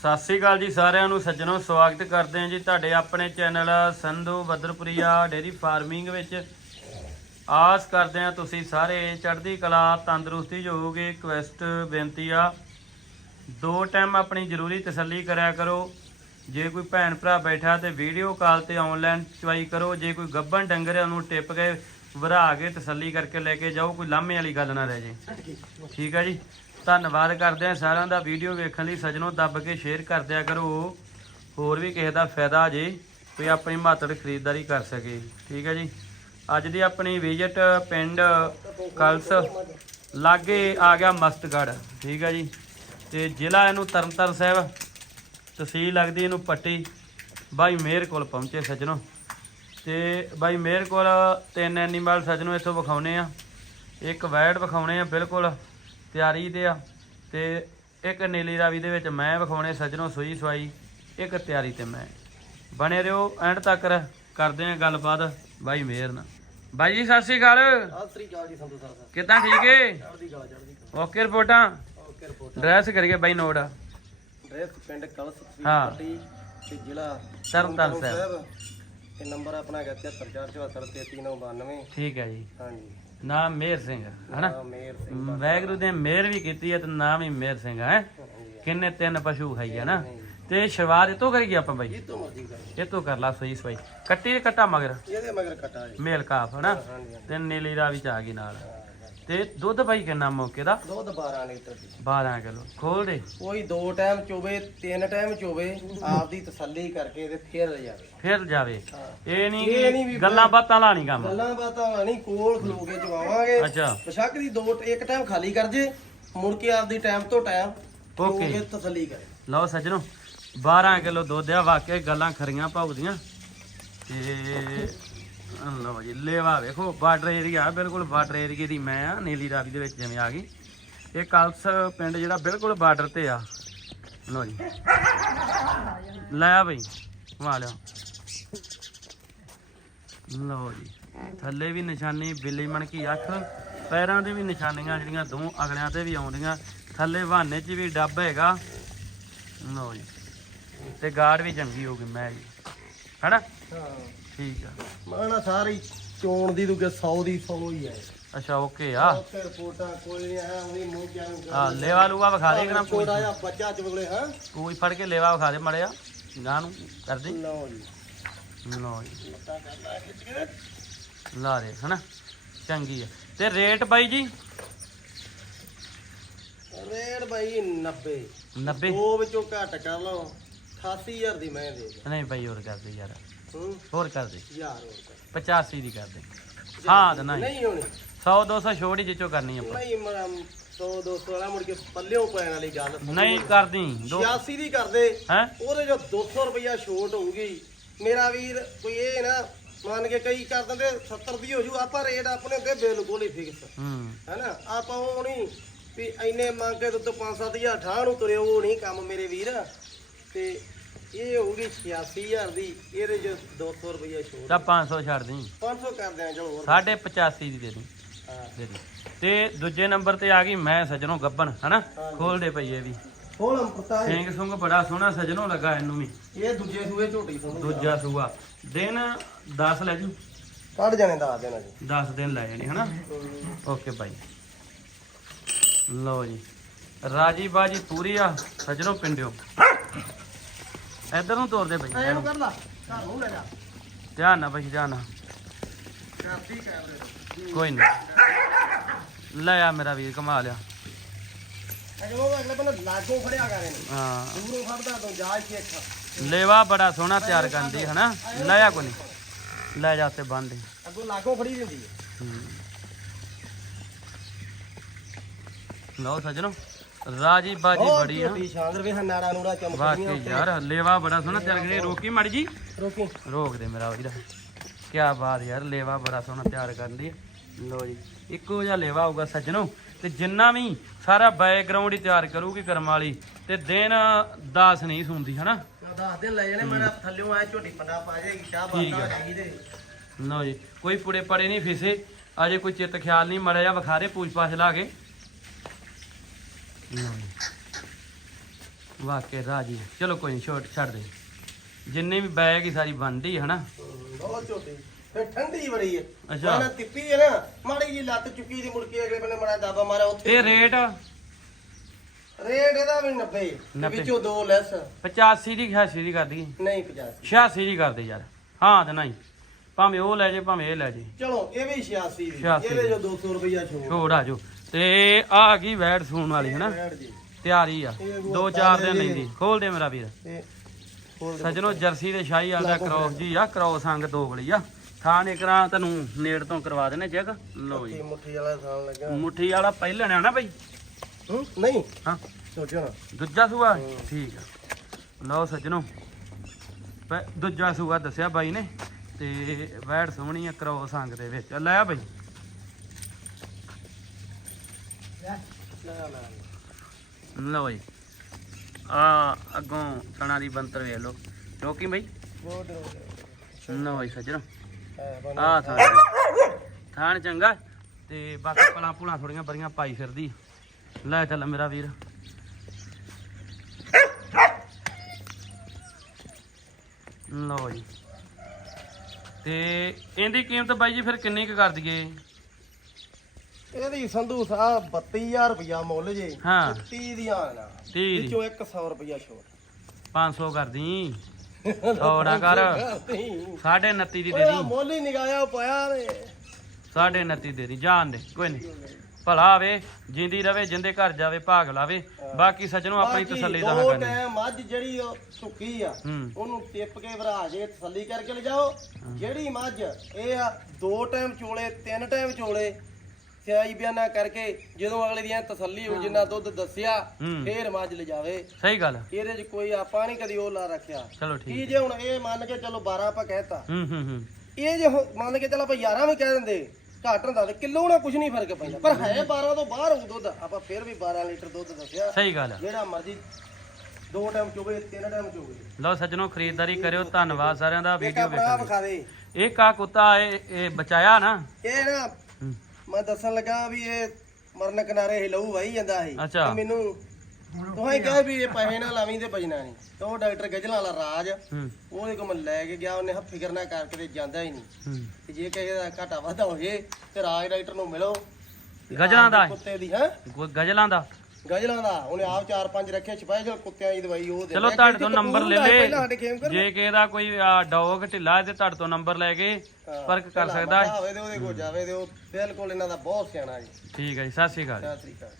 ਸਤਿ ਸ੍ਰੀ ਅਕਾਲ ਜੀ ਸਾਰਿਆਂ ਨੂੰ, ਸੱਜਣੋ, ਸਵਾਗਤ ਕਰਦੇ ਹਾਂ ਜੀ ਤੁਹਾਡੇ ਆਪਣੇ channel Sandhu Badarpuria dairy farming ਵਿੱਚ। ਆਸ ਕਰਦੇ ਹਾਂ ਤੁਸੀਂ ਸਾਰੇ ਚੜ੍ਹਦੀ ਕਲਾ, ਤੰਦਰੁਸਤੀ 'ਚ ਹੋਵੋਗੇ ਕੁਐਸਟ ਬੇਨਤੀ ਆ। ਦੋ ਟਾਈਮ ਆਪਣੀ ਜ਼ਰੂਰੀ ਤਸੱਲੀ ਕਰਿਆ ਕਰੋ। ਜੇ ਕੋਈ ਭੈਣ ਭਰਾ ਬੈਠਾ ਤੇ ਵੀਡੀਓ ਕਾਲ ਤੇ ਆਨਲਾਈਨ ਚਵਾਈ ਕਰੋ। ਜੇ ਕੋਈ ਗੱਬਨ ਡੰਗਰ ਹੈ ਉਹਨੂੰ ਟਿੱਪ ਕੇ ਵਰਾ ਕੇ ਤਸੱਲੀ ਕਰਕੇ ਲੈ ਕੇ ਜਾਓ, ਕੋਈ ਲਾਮੇ ਵਾਲੀ ਗੱਲ ਨਾ ਰਹਿ ਜੇ। ਠੀਕ ਹੈ ਜੀ? ਧੰਨਵਾਦ ਕਰਦੇ ਹਾਂ ਸਾਰਿਆਂ ਦਾ ਵੀਡੀਓ ਵੇਖਣ ਲਈ। ਸੱਜਣੋ ਦੱਬ ਕੇ ਸ਼ੇਅਰ ਕਰ ਦਿਆ ਕਰੋ। ਹੋਰ ਵੀ ਕਿਸੇ ਦਾ ਫਾਇਦਾ ਜੇ ਕੋਈ ਆਪਣੀ ਮਾਤੜ ਖਰੀਦਦਾਰੀ ਕਰ ਸਕੇ। ਠੀਕ ਹੈ ਜੀ। ਅੱਜ ਦੀ ਆਪਣੀ ਵਿਜ਼ਿਟ ਪਿੰਡ ਕਲਸ ਲਾਗੇ ਆ ਗਿਆ ਮਸਤਗੜ ਠੀਕ ਹੈ ਜੀ। ਤੇ ਜ਼ਿਲ੍ਹਾ ਇਹਨੂੰ ਤਰਨਤਾਰਨ ਸਾਹਿਬ, ਤਹਿਸੀਲ ਲੱਗਦੀ ਇਹਨੂੰ ਪੱਟੀ। ਬਾਈ ਮੇਰ ਕੋਲ ਪਹੁੰਚੇ ਸੱਜਣੋ। ਤੇ ਬਾਈ ਮੇਰ ਕੋਲ ਤਿੰਨ ਐਨੀਮਲ ਸੱਜਣੋ ਇੱਥੋਂ ਵਿਖਾਉਨੇ ਆ। ਇੱਕ ਵੈੜ ਵਿਖਾਉਣੇ ਆ ਬਿਲਕੁਲ। ਤਿਆਰੀ ਤੇ ਆ ਤੇ ਇੱਕ ਨੀਲੀ ਰਾਵੀ ਦੇ ਵਿੱਚ ਮੈਂ ਵਿਖਾਉਣੇ ਸੱਜਣੋ ਸੂਈ ਸਵਾਈ ਇੱਕ ਤਿਆਰੀ ਤੇ ਮੈਂ। ਬਣੇ ਰਹੋ ਐਂਡ ਤੱਕ ਕਰਦੇ ਆ ਗੱਲਬਾਤ। ਬਾਈ ਮੇਰ ਨਾਲ ਬਾਈ ਜੀ ਸਤਿ ਸ੍ਰੀ ਅਕਾਲ। ਸਤਿ ਸ੍ਰੀ ਅਕਾਲ ਜੀ ਕਿੱਦਾਂ ਠੀਕ ਏ? ਚੜ੍ਹਦੀ ਕਲਾ ਚੜ੍ਹਦੀ ਕਲਾ। ਓਕੇ ਰਿਪੋਰਟਾਂ? Okay report. ਡਰੈਸ ਕਰੀਏ ਬਾਈ ਨੋਟ। ਡਰੈਸ ਪਿੰਡ ਕਲਸ ਹਾਂ। ਪੱਟੀ ਤੇ ਜ਼ਿਲ੍ਹਾ ਤਰਨਤਾਰਨ ਸਾਹਿਬ। ਤੇ ਨੰਬਰ ਆਪਣਾ ਹੈਗਾ 7474733992 ਠੀਕ ਹੈ ਜੀ। ਹਾਂਜੀ। ਨਾਮ ਮੇਰ ਸਿੰਘ ਹਨਾ? ਵੈਗਰੂ ਦੇ ਮੇਰ ਵੀ ਕੀਤੀ ਹੈ ਤੇ ਨਾਮ ਹੀ ਮੇਰ ਸਿੰਘ ਹੈ। ਕਿੰਨੇ ਤਿੰਨ ਪਸ਼ੂ ਖਾਈ ਹੈ ਨਾ? ਤੇ ਸ਼ੁਰੂਆਤ ਇਤੋਂ ਕਰੀਏ ਆਪਾਂ ਬਾਈ? ਇਹ ਤੋਂ ਮਰਜ਼ੀ ਕਰ ਇਹ ਤੋਂ ਕਰ ਲਾ ਸਹੀ ਸਵਾਈ। ਕੱਟੀ ਕੱਟਾ ਮਗਰ? ਇਹਦੇ ਮਗਰ ਕਟਾ ਮੇਲ ਕਾਫ ਹਨਾ? ਤੇ ਨੀਲੀ ਰਾਵੀ ਚ ਆ ਗਈ ਨਾਲ। ਤੇ ਦੁੱਧ ਬਾਈ ਕਿੰਨਾ ਮੌਕੇ ਦਾ? ਦੁੱਧ 12 ਲੀਟਰ ਦੀ। 12 ਕਿਲੋ। ਖੋਲ ਦੇ। ਕੋਈ ਦੋ ਟਾਈਮ ਚੋਵੇ ਤਿੰਨ ਟਾਈਮ ਚੋਵੇ ਆਪਦੀ ਤਸੱਲੀ ਕਰਕੇ ਤੇ ਫੇਰ ਜਾਵੇ। ਫਿਰ ਜਾਵੇ। ਹਾਂ। ਇਹ ਇਹ ਨਹੀਂ ਵੀ ਗੱਲਾਂ ਬਾਤਾਂ ਲਾਣੀ ਕੰਮ। ਗੱਲਾਂ ਬਾਤਾਂ ਨਹੀਂ ਕੋਲ ਖਲੋ ਕੇ ਚਵਾਵਾਂਗੇ। ਅੱਛਾ। ਬਸ਼ੱਕ ਦੀ ਦੋ ਇੱਕ ਟਾਈਮ ਖਾਲੀ ਕਰ ਜੇ ਮੁੜ ਕੇ ਆਪਦੀ ਟਾਈਮ ਤੋਂ ਟਾਈਮ ਓਕੇ। ਕੇ ਤਸੱਲੀ ਕਰੇ। ਲਓ ਸੱਜਣੋ 12 ਕਿਲੋ ਦੁੱਧ ਆ ਵਾਕਿਆ ਗੱਲਾਂ ਖਰੀਆਂ ਭਾਉਦੀਆਂ ਤੇ ਆਹ ਲਓ ਜੀ, ਲੇਵਾ ਵੇਖੋ, ਬਾਰਡਰ ਏਰੀਆ, ਬਿਲਕੁਲ ਬਾਰਡਰ ਏਰੀਏ ਦੀ ਮੈਂ ਆ, ਨੀਲੀ ਰਾਵੀ ਦੇ ਵਿੱਚ ਜਿਵੇਂ ਆ ਗਈ। ਇਹ ਕਲਸ ਪਿੰਡ ਜਿਹੜਾ ਬਿਲਕੁਲ ਬਾਰਡਰ ਤੇ ਆ। ਲਓ ਜੀ। ਲੈ ਆ ਬਈ ਵਾ ਲਿਆ ਲਓ ਜੀ। ਥੱਲੇ ਵੀ ਨਿਸ਼ਾਨੀ, ਬਿੱਲੀ ਮਣਕੀ ਅੱਖ, ਪੈਰਾਂ ਦੇ ਵੀ ਨਿਸ਼ਾਨੀਆਂ ਜਿਹੜੀਆਂ ਦੋ, ਅਗਲਿਆਂ ਤੇ ਵੀ ਆਉਂਦੀਆਂ। ਥੱਲੇ ਵਾਹਨੇ 'ਚ ਵੀ ਡੱਬ ਹੈਗਾ। ਲਓ ਜੀ। ਤੇ ਗਾਰਡ ਵੀ ਚੰਗੀ ਹੋ ਗਈ, ਮੈਂ ਜੀ ਹੈਨਾ? ਹਾਂ। ਠੀਕ ਆ। ਮਾਣਾ ਸਾਰੀ ਚੋਣ ਦੀ ਦੂਗੇ 100 ਦੀ 100 ਹੀ ਹੈ ਅੱਛਾ ਓਕੇ ਆ। ਉੱਥੇ ਰਿਪੋਰਟਾਂ ਕੋਈ ਨਹੀਂ ਆਇਆ ਉਹਦੀ ਮੂੰਹ ਨੂੰ ਆ ਲੇਵਾ ਲੂਆ ਵਿਖਾ ਦੇ ਕਰਾਂ ਕੋਈ ਛੋਟਾ ਜਿਹਾ ਬੱਚਾ ਚਵਗਲੇ ਹਾਂ? ਕੋਈ ਫੜ ਕੇ ਲੇਵਾ ਵਿਖਾ ਦੇ ਮੜਿਆ। ਗਾਂ ਨੂੰ ਕਰਦੀ ਲਓ ਜੀ। ਲਓ ਜੀ। ਲਾ ਦੇ ਹਨਾ? ਚੰਗੀ ਆ। ਤੇ ਰੇਟ ਬਾਈ ਜੀ? ਰੇਟ ਬਾਈ 90 90 ਦੋ ਵਿੱਚੋਂ ਘੱਟ ਕਰ ਲਓ। 88000 ਦੀ ਮੈਂ ਦੇ ਦੇ ਨਹੀਂ ਬਾਈ ਹੋਰ ਕਰ ਦੇ ਯਾਰ। ਹੂੰ ਹੋਰ ਕਰ ਦੇ ਯਾਰ ਹੋਰ ਕਰ। 85 ਦੀ ਕਰ ਦੇ ਹਾਂ ਤੇ ਨਹੀਂ। ਨਹੀਂ ਹੋਣੀ। 100 200 ਛੋੜ ਜਿੱਚੋ ਕਰਨੀ ਆਪਾਂ। ਨਹੀਂ ਮਰਾ 100 200 ਵਾਲਾ ਮੁੜ ਕੇ ਪੱਲਿਓ ਪੈਣ ਵਾਲੀ ਗੱਲ। ਨਹੀਂ ਕਰਦੀ। ਦੋ 86 ਦੀ ਕਰਦੇ। ਹੈ? ਉਹਦੇ ਜੋ 200 ਰੁਪਇਆ ਛੋਟ ਹੋਊਗੀ। ਮੇਰਾ ਵੀਰ ਕੋਈ ਇਹ ਨਾ ਮੰਨ ਕੇ ਕਈ ਕਰ ਦਿੰਦੇ 70 ਦੀ ਹੋ ਜੂ। ਆਪਾਂ ਰੇਟ ਆਪਣੇ ਅੱਗੇ ਬਿਲਕੁਲ ਹੀ ਫਿਕਸ ਹੂੰ। ਹੈਨਾ? ਆਪਾਂ ਉਹ ਨਹੀਂ ਵੀ ਇੰਨੇ ਮੰਗ ਕੇ ਦੁੱਧ 5-7000 ਠਾਹ ਨੂੰ ਤੁਰੇ ਉਹ ਨਹੀਂ ਕੰਮ ਮੇਰੇ ਵੀਰ। ਤੇ ਇਹ ਹੋਊਗੀ 86000 ਦੀ ਇਹਦੇ ਚ 200 ਰੁਪਇਆ ਛੋਟ ਤਾਂ 500 ਛੱਡ ਦੀ 500 ਕਰਦੇ ਆ ਚਲੋ ਹੋਰ। ਸਾਢੇ 85 ਦੀ ਦੇ ਦੀ ਹਾਂ। ਦੇ ਦੀ ਤੇ ਦੂਜੇ ਨੰਬਰ ਤੇ ਆ ਗਈ ਮੈਂ ਸਜਣੋ ਗੱਬਣ ਹਨਾ? ਖੋਲਦੇ ਪਈਏ ਵੀ। ਹੁਣ ਸਿੰਘ ਸੁੰਗ ਬੜਾ ਸੋਹਣਾ ਸਜਣੋ ਲੱਗਾ ਇਹਨੂੰ ਵੀ। ਇਹ ਦੂਜੇ ਸੂਏ ਝੋਟੀ ਤੋਂ ਦੂਜਾ ਸੂਆ। ਦਿਨ 10 ਲੈ ਜੂ। ਕੱਢ ਜਾਣੇ ਦੱਸ ਦੇਣਾ ਜੀ 10 ਦਿਨ ਲੈ ਜਾਣੇ ਹਨਾ? ਓਕੇ ਭਾਈ ਲਓ ਜੀ। ਰਾਜੀ ਬਾਜੀ ਪੂਰੀ ਆ। ਸਜਣੋ ਪਿੰਡਿਓ। ਇੱਧਰ ਨੂੰ ਤੋਰਦੇ ਭਾਈ ਐਨੂੰ ਕਰ ਲਾ। ਘਰ ਨੂੰ ਲੈ ਜਾ। ਧਿਆਨ ਨਾਲ ਭਾਈ ਧਿਆਨ ਨਾਲ। ਕਰਦੀ ਕੈਮਰੇ ਕੋਈ ਨਹੀਂ ਲੈ ਆ ਮੇਰਾ ਵੀਰ ਕਮਾ ਲਿਆ ਅਜੋ ਅਗਲੇ ਬੰਨੇ ਲਾਗੋਂ ਫੜਿਆ ਕਰੇ ਹਾਂ। ਦੂਰੋਂ ਫੜਦਾ ਤੋਂ ਜਾ ਇੱਕ। ਲੇਵਾ ਬੜਾ ਸੋਹਣਾ ਤਿਆਰ ਕਰਦੀ ਹਨਾ? ਲੈ ਆ ਕੋਈ ਨਹੀਂ ਲੈ ਜਾ ਤੇ ਬੰਨ ਦੇ। ਅੱਗੋਂ ਲਾਗੋਂ ਫੜੀ ਦਿੰਦੀ ਹੈ। ਹੂੰ। ਲਓ ਸਜਣੋ। ਰਾਜੀ ਬਾਜੀ ਬੜੀ ਆ। ਸ਼ਾਂਦਰ ਵੇ ਨਾੜਾ ਨੂੜਾ ਚਮਕਦੀਆਂ ਵਾਕਈ ਯਾਰ ਲੇਵਾ ਬੜਾ ਸੋਹਣਾ ਤਿਆਰ ਕਰੀ ਰੋਕੀ ਮੜ ਜੀ। ਰੋਕੀ ਰੋਕ ਦੇ ਮੇਰਾ ਵੀਰ। ਕੀ ਬਾਤ ਯਾਰ ਲੇਵਾ ਬੜਾ ਸੋਹਣਾ ਤਿਆਰ ਕਰਦੀ ਲੋ ਜੀ ਇੱਕੋ ਜਿਹਾ ਲੇਵਾ ਹੋਊਗਾ ਸੱਜਣੋ। ਤੇ ਜਿੰਨਾ ਵੀ ਸਾਰਾ ਬੈਕਗ੍ਰਾਉਂਡ ਹੀ ਤਿਆਰ ਕਰੂਗੀ ਕਰਮ ਵਾਲੀ ਤੇ ਦਿਨ 10 ਨਹੀਂ ਸੁਣਦੀ ਹਨਾ? ਦੱਸ ਦੇ ਲੈ ਜਾਣੇ ਮੇਰਾ ਥੱਲਿਓਂ ਆਇਆ ਝੋਟੀ ਪੰਡਾ ਪਾ ਜਾਏਗੀ ਠੀਕ ਬਾਤਾਂ ਆ। ਚਾਹੀਦੇ ਲਓ ਜੀ ਕੋਈ ਪੁੜੇ ਪੜੇ ਨਹੀਂ ਫਿਸੇ। ਅਜੇ ਕੋਈ ਚਿੱਤ ਖਿਆਲ ਨਹੀਂ ਮੜਿਆ ਵਿਖਾਰੇ ਪੂਛ ਪਾਛ ਲਾ ਕੇ। ਵਾਕੇ ਰਾਜੀ। ਚਲੋ ਕੋਈ ਨਹੀਂ ਛੋਟ ਛੱਡ ਦੇ। ਜਿੰਨੇ ਵੀ ਬੈਗ ਹੀ ਸਾਰੀ ਬਣਦੀ ਹੈ ਹਨਾ? ਬਹੁਤ ਝੋਟੀ ਫਿਰ ਠੰਡੀ ਬੜੀ ਹੈ। ਅੱਛਾ। ਨਾ ਤਿੱਪੀ ਹੈ ਨਾ ਮਾੜੀ ਜੀ ਲੱਤ ਚੁੱਕੀ ਦੀ ਮੁੜ ਕੇ ਅਗਲੇ ਬੰਨੇ ਮੜਾ ਦਾਬਾ ਮਾਰਿਆ ਉੱਥੇ ਇਹ ਰੇਟ? ਰੇਟ ਇਹਦਾ ਵੀ 90 ਤੇ 90 ਵਿੱਚੋਂ ਦੋ ਲੈਸ। 85 ਦੀ 86 ਦੀ ਕਰ ਦਈਏ ਨਹੀਂ 50 86 ਦੀ ਕਰ ਦੇ ਯਾਰ। ਹਾਂ ਤੇ ਨਹੀਂ। ਭਾਵੇਂ ਉਹ ਲੈ ਜੇ ਭਾਵੇਂ ਇਹ ਲੈ ਜੇ। ਚਲੋ ਇਹ ਵੀ 86 ਦੀ। 86 ਇਹਦੇ ਜੋ 200 ਰੁਪਇਆ ਛੋੜ ਛੋੜ ਆ ਜੋ। ਤੇ ਆ ਆ ਗਈ ਸੂਣ ਵਾਲੀ ਬੈਠ ਜੀ ਤਿਆਰੀ ਆ। ਦੋ ਚਾਰ ਦਿਨ ਲੈਂਦੀ ਖੋਲ ਦੇ ਮੇਰਾ ਵੀਰ। ਸੱਜਣੋ ਜਰਸੀ ਦੇ ਸ਼ਾਹੀ ਵਾਲ ਕ੍ਰੋਸ ਜੀ ਆ ਕ੍ਰੋਸ ਅੰਗ ਦੋਗਲੀ ਆ। ਥਾਣ ਇਕਰਾਂ ਤੈਨੂੰ ਨੇੜ ਤੋਂ ਕਰਵਾ ਦੇਣੇ ਚੈੱਕ। ਲਓ ਜੀ। ਮੁੱਠੀ ਵਾਲਾ ਥਾਣ ਲੱਗਾ। ਮੁੱਠੀ ਵਾਲਾ ਪਹਿਲਣ ਆ ਨਾ ਬਈ। ਹੂੰ? ਨਹੀਂ। ਹਾਂ। ਨਾ। ਦੂਜਾ ਸੂਆ? ਠੀਕ ਆ। ਲਓ ਸੱਜਣੋ। ਦੂਜਾ ਸੂਆ ਦੱਸਿਆ ਬਾਈ ਨੇ। ਤੇ ਵੈੜ ਸੋਹਣੀ ਆ ਕ੍ਰੋਸ ਅੰਗ ਦੇ ਵਿੱਚ। ਲੈ ਆ ਬਈ ਲੈ ਲੈ ਲਓ ਜੀ। ਆ ਅੱਗੋਂ ਸਣਾ ਦੀ ਬੰਤਰ ਵੇਖ ਲਓ। ਲੋਕੀ ਬਈ? ਲਓ ਜੀ ਸੱਜਣੋ। ਆ ਥਾਣ ਥਾਣ ਚੰਗਾ। ਤੇ ਬਾਕੀ ਪਲਾਂ ਪੁਲਾਂ ਥੋੜੀਆਂ ਬੜੀਆਂ ਪਾਈ ਫਿਰਦੀ। ਲੈ ਚੱਲ ਮੇਰਾ ਵੀਰ। ਲਓ ਜੀ। ਤੇ ਇਹਦੀ ਕੀਮਤ ਬਾਈ ਜੀ ਫਿਰ ਕਿੰਨੀ ਕੁ ਕਰ ਦਈਏ? ਇਹਦੀ ਸੰਧੂ ਸਾਹਿਬ 32000 ਰੁਪਇਆ ਮੁੱਲ ਜੇ। ਹਾਂ। 30 ਦੀਆਂ ਨਾ। 30 ਦੀ। ਵਿੱਚੋਂ 100 ਰੁਪਇਆ ਛੋੜ 500 ਕਰ ਦੀ। ਥੋੜਾ ਕਰ। 29 ਦੀ। ਦੇ ਓਏ ਦੀ। ਮੁੱਲ ਹੀ ਨਿਗਾਇਆ ਪਾਇਆ ਨੇ ਸਾਢੇ 29 ਦੇ ਦੀ। ਜਾਣ ਦੇ ਕੋਈ ਨਹੀਂ। ਭਲਾ ਆਵੇ ਜਿੰਦੀ ਰਵੇ ਜਿੰਦੇ ਘਰ ਜਾਵੇ ਭਾਗ ਲਾਵੇ। ਬਾਕੀ ਸੱਜਣੋਂ ਆਪਣੀ ਬਾਕੀ ਤਸੱਲੀ ਦਾ ਨਾ ਦੋ ਕਰਨੀ ਟਾਈਮ ਮੱਝ ਜਿਹੜੀ ਉਹ ਸੁੱਕੀ ਆ ਹੂੰ। ਉਹਨੂੰ ਟਿੱਪ ਕੇ ਭਰਾ ਜੇ ਤਸੱਲੀ ਕਰਕੇ ਲਿਜਾਓ। ਜਿਹੜੀ ਮੱਝ ਇਹ ਆ ਦੋ ਟਾਈਮ ਚੋਲੇ ਤਿੰਨ ਟਾਈਮ ਚੋਲੇ ਸਿਆਈ ਬਿਆਨਾ ਕਰਕੇ ਜਦੋਂ ਅਗਲੇ ਦੀਆਂ ਤਸੱਲੀ ਹੋ। ਜਿੰਨਾ ਦੁੱਧ ਦੱਸਿਆ ਹੂੰ। ਫੇਰ ਮੱਝ ਲਿਜਾਵੇ ਸਹੀ ਗੱਲ। ਇਹਦੇ 'ਚ ਕੋਈ ਆਪਾਂ ਨਹੀਂ ਕਦੀ ਉਹ ਲਾ ਰੱਖਿਆ। ਚਲੋ ਕੀ ਠੀਕ ਜੇ ਹੁਣ ਇਹ ਮੰਨ ਕੇ ਚਲੋ 12 ਆਪਾਂ ਕਹਿਤਾ ਹੂੰ ਹੂੰ ਹੂੰ। ਇਹ ਜੇ ਹੁਣ ਮੰਨ ਕੇ ਚੱਲ ਆਪਾਂ 11 ਵੀ ਕਹਿ ਦਿੰਦੇ ਘੱਟ ਹੁੰਦਾ ਤੇ ਕਿਲੋ ਨਾਲ ਕੁਝ ਨਹੀਂ ਫ਼ਰਕ ਪੈਂਦਾ। ਪਰ ਹੈ 12 ਤੋਂ ਬਾਹਰ ਹੋਊ ਦੁੱਧ ਆਪਾਂ ਫੇਰ ਵੀ 12 ਲੀਟਰ ਦੁੱਧ ਦੱਸਿਆ। ਸਹੀ ਗੱਲ ਜਿਹੜਾ ਮਰਜ਼ੀ ਦੋ ਟਾਈਮ ਚੋਵੇ ਤਿੰਨ ਟਾਈਮ ਚੋਵੇ। ਲਓ ਸੱਜਣੋ ਖਰੀਦਦਾਰੀ ਕਰਿਓ। ਧੰਨਵਾਦ ਸਾਰਿਆਂ ਦਾ ਇੱਕ ਵੀਡੀਓ ਆਪਣਾ ਵੇਖਣ ਲਈ। ਵਿਖਾ ਦੇ। ਇਹ ਕਾ ਕੁੱਤਾ ਇਹ ਇਹ ਬਚਾਇਆ ਨਾ? ਇਹ ਨਾ। ਮੈਂ ਦੱਸਣ ਲੱਗਾ ਵੀ ਇਹ ਮਰਨ ਕਿਨਾਰੇ ਹੀ ਲਹੂ ਵਹੀ ਜਾਂਦਾ ਸੀ। ਅੱਛਾ। ਤੇ ਮੈਨੂੰ ਤੁਸੀਂ ਕਿਹਾ ਵੀ ਇਹ ਪੈਸੇ ਨਾ ਲਾਵੀਂ ਤੇ ਬਜਣਾ ਨਹੀਂ। ਤੇ ਉਹ ਡਾਕਟਰ ਗਜਲਾਂ ਵਾਲਾ ਰਾਜ ਹੂੰ। ਉਹਦੇ ਕੋਲ ਮੈਂ ਲੈ ਕੇ ਗਿਆ ਉਹਨੇ ਫਿਕਰ ਨਾ ਕਰਕੇ ਤੇ ਜਾਂਦਾ ਹੀ ਨਹੀਂ। ਹੂੰ। ਤੇ ਜੇ ਕਿਸੇ ਦਾ ਘਾਟਾ ਵਾਧਾ ਹੋ ਜੇ ਤੇ ਰਾਜ ਡਾਕਟਰ ਨੂੰ ਮਿਲੋ। ਗਜਲਾਂ ਦਾ ਕੁੱਤੇ ਦੀ ਹੈ? ਗਜਲਾਂ ਦਾ? ਗਜਲਾਂ ਦਾ ਉਹਨੇ ਆਪ ਚਾਰ ਪੰਜ ਰੱਖੇ ਸਪੈਸ਼ਲ ਕੁੱਤਿਆਂ ਦੀ ਦਵਾਈ ਉਹ ਦੇ ਚਲੋ ਤੁਹਾਡੇ ਤੋਂ ਨੰਬਰ ਲੈ ਲੇ ਜੇ ਕਿਸੇ ਦਾ ਕੋਈ ਡੌਗ ਢਿੱਲਾ ਤੇ ਤੁਹਾਡੇ ਤੋਂ ਨੰਬਰ ਲੈ ਕੇ ਫ਼ਰਕ ਕਰ ਸਕਦਾ ਹੈ। ਹੋਵੇ ਤੇ ਉਹਦੇ ਕੋਲ ਜਾਵੇ ਤੇ ਉਹ ਬਿਲਕੁਲ ਇਹਨਾਂ ਦਾ ਬਹੁਤ ਸਿਆਣਾ ਜੀ। ਠੀਕ ਹੈ ਜੀ ਸਤਿ ਸ਼੍ਰੀ ਅਕਾਲ ਸਤਿ ਸ੍ਰੀ ਅਕਾਲ।